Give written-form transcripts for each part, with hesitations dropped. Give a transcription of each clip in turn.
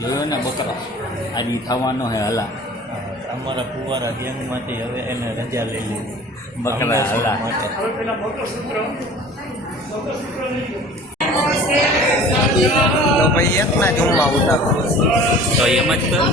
જોયો ને બકરો આજે થવાનો હે હલા અમારા ફુવારા ગેંગમાંથી હવે એને રજા લઈ લીધી બકરા હલા તો ભાઈ એકના જમવા ઉતારો તો એમ જ કર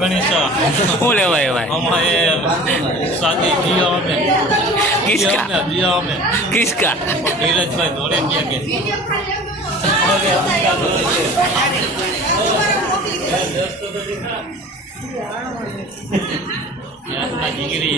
跟你说， શું લેવા એવાય हमारे शादी किया में किया में કિસકા नीरज भाई दौड़े किया के जिगरी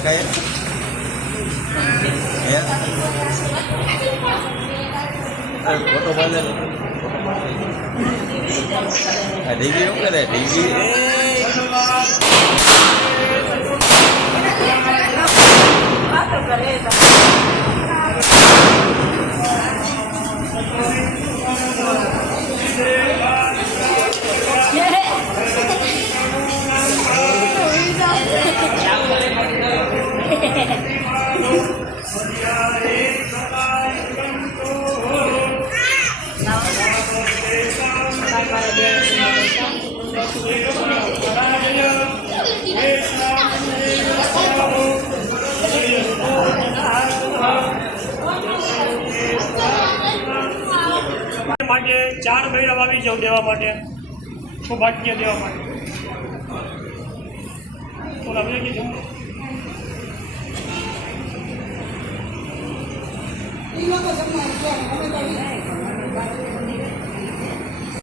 kayak ya foto banyak ada video nggak ada video માટે 4 મહિના આવી જાઉં દેવા માટે સૌભાગ્ય દેવા માટે થોડા બે કીધું એ લોકો જમવા ગયા અમે તો